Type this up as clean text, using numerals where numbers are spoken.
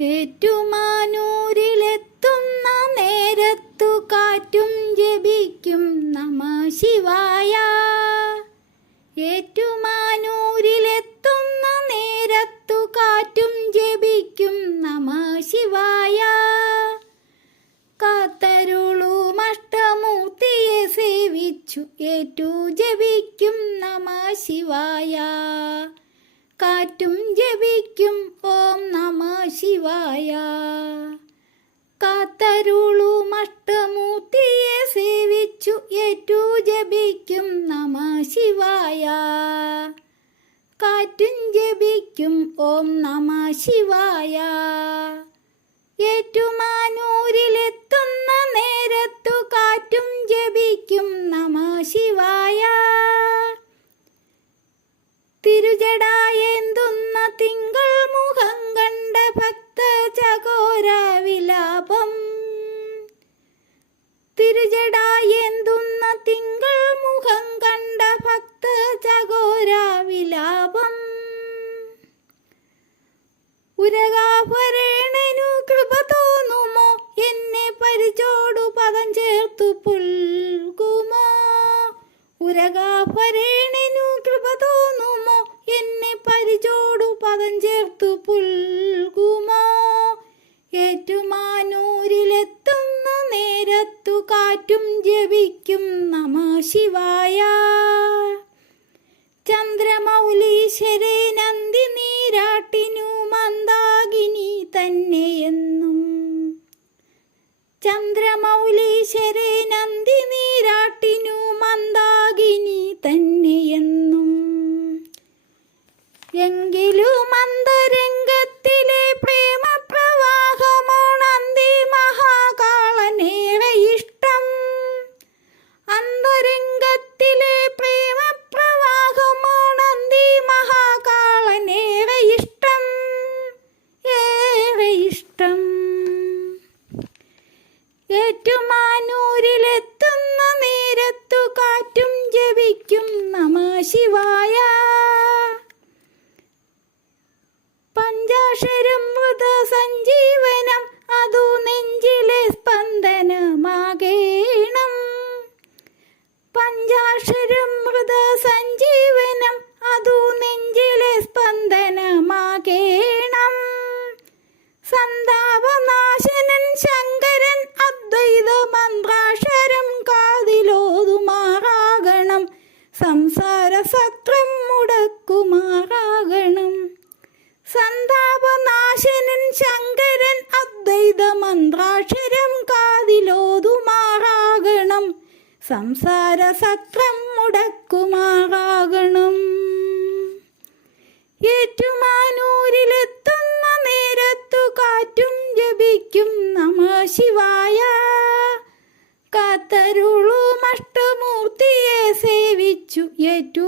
ഏറ്റുമാനൂരിലെത്തുന്ന നേരത്തു കാറ്റും ജപിക്കും നമഃ ശിവായ. ഏറ്റുമാനൂരിലെത്തുന്ന നേരത്തു കാറ്റും ജപിക്കും നമഃ ശിവായ. കാത്തരുളും അഷ്ടമൂർത്തിയെ സേവിച്ചു ഏറ്റു ജപിക്കും നമഃ ശിവായ. കാറ്റും ജപിക്കും ഓം നമഃ ശിവായ. കാത്തരുളും അഷ്ടമൂർത്തിയെ സേവിച്ചു ഏറ്റു ജപിക്കും നമഃ ശിവായ. കാറ്റും ജപിക്കും ഓം നമഃ ശിവായ. ഏറ്റുമാനൂരിലെത്തുന്ന നേരത്തു കാറ്റും ജപിക്കും നമഃ ശിവായ. തിരുജടായേന്തുന്ന തിങ്കൾ മുഖം കണ്ട ഭക്ത ചകോര വിലാപം. തിരുജടായേന്തുന്ന തിങ്കൾ മുഖം കണ്ട ഭക്ത ചകോര വിലാപം. ഉരകാഭരണനു കൃപ തോന്നുമോ എന്നെ പരിചോടു പദം ചേർത്തു പുൽകുമോ. ഉരകാഭരണനു കൃപ തോന്നുമോ എന്നെ പരിചോടു പദം ചേർത്തു പുൽകുമോ. ഏറ്റുമാനൂരിലെത്തുന്ന നേരത്തു കാറ്റും ജപിക്കും നമഃ ശിവായ. ചന്ദ്രമൗലീശ്വരേ നന്ദി നീരാട്ടിനു മന്ദാകിനി തന്നെയെന്നും. ചന്ദ്രമൗലീശ്വരേ നന്ദി നീരാട്ടിനു മന്ദാകിനി തന്നെയെന്നും. എങ്കിലും അന്തരംഗത്തിലെ പ്രേമപ്രവാഹമോണന്തി മഹാകാളനേറെ ഇഷ്ടം. അന്തരംഗത്തിലെ പ്രേമപ്രവാഹമോണന്തി മഹാകാളനേറെ ഇഷ്ടം, ഏറെ ഇഷ്ടം. ഏറ്റുമാനൂരിലെത്തുന്ന നേരത്തു കാറ്റും ജപിക്കും നമഃ ശിവായ. പഞ്ചാക്ഷരം മൃത സഞ്ജീവനം അതു നെഞ്ചിലെ സ്പന്ദനമാകേണം. പഞ്ചാക്ഷരം മൃത സഞ്ജീവനം അതു നെഞ്ചിലെ സ്പന്ദനമാകേണം. സന്താപനാശനൻ ശങ്കരൻ അദ്വൈത മന്ത്രാക്ഷരം കാതിലോതുമാറാകണം. സംസാര സത്രം മുടക്കുമാറാകണം. സന്താപനാശനൻ ശങ്കരൻ അദ്വൈത മന്ത്രാക്ഷരം കാതിലോതുമാറാകണം. സംസാര സത്രം മുടക്കുമാറാകണം. ഏറ്റുമാനൂരിലെത്തുന്ന നേരത്തു കാറ്റും ജപിക്കും നമഃ ശിവായ. കാത്തരുളും അഷ്ടമൂർത്തിയെ സേവിച്ചു ഏറ്റു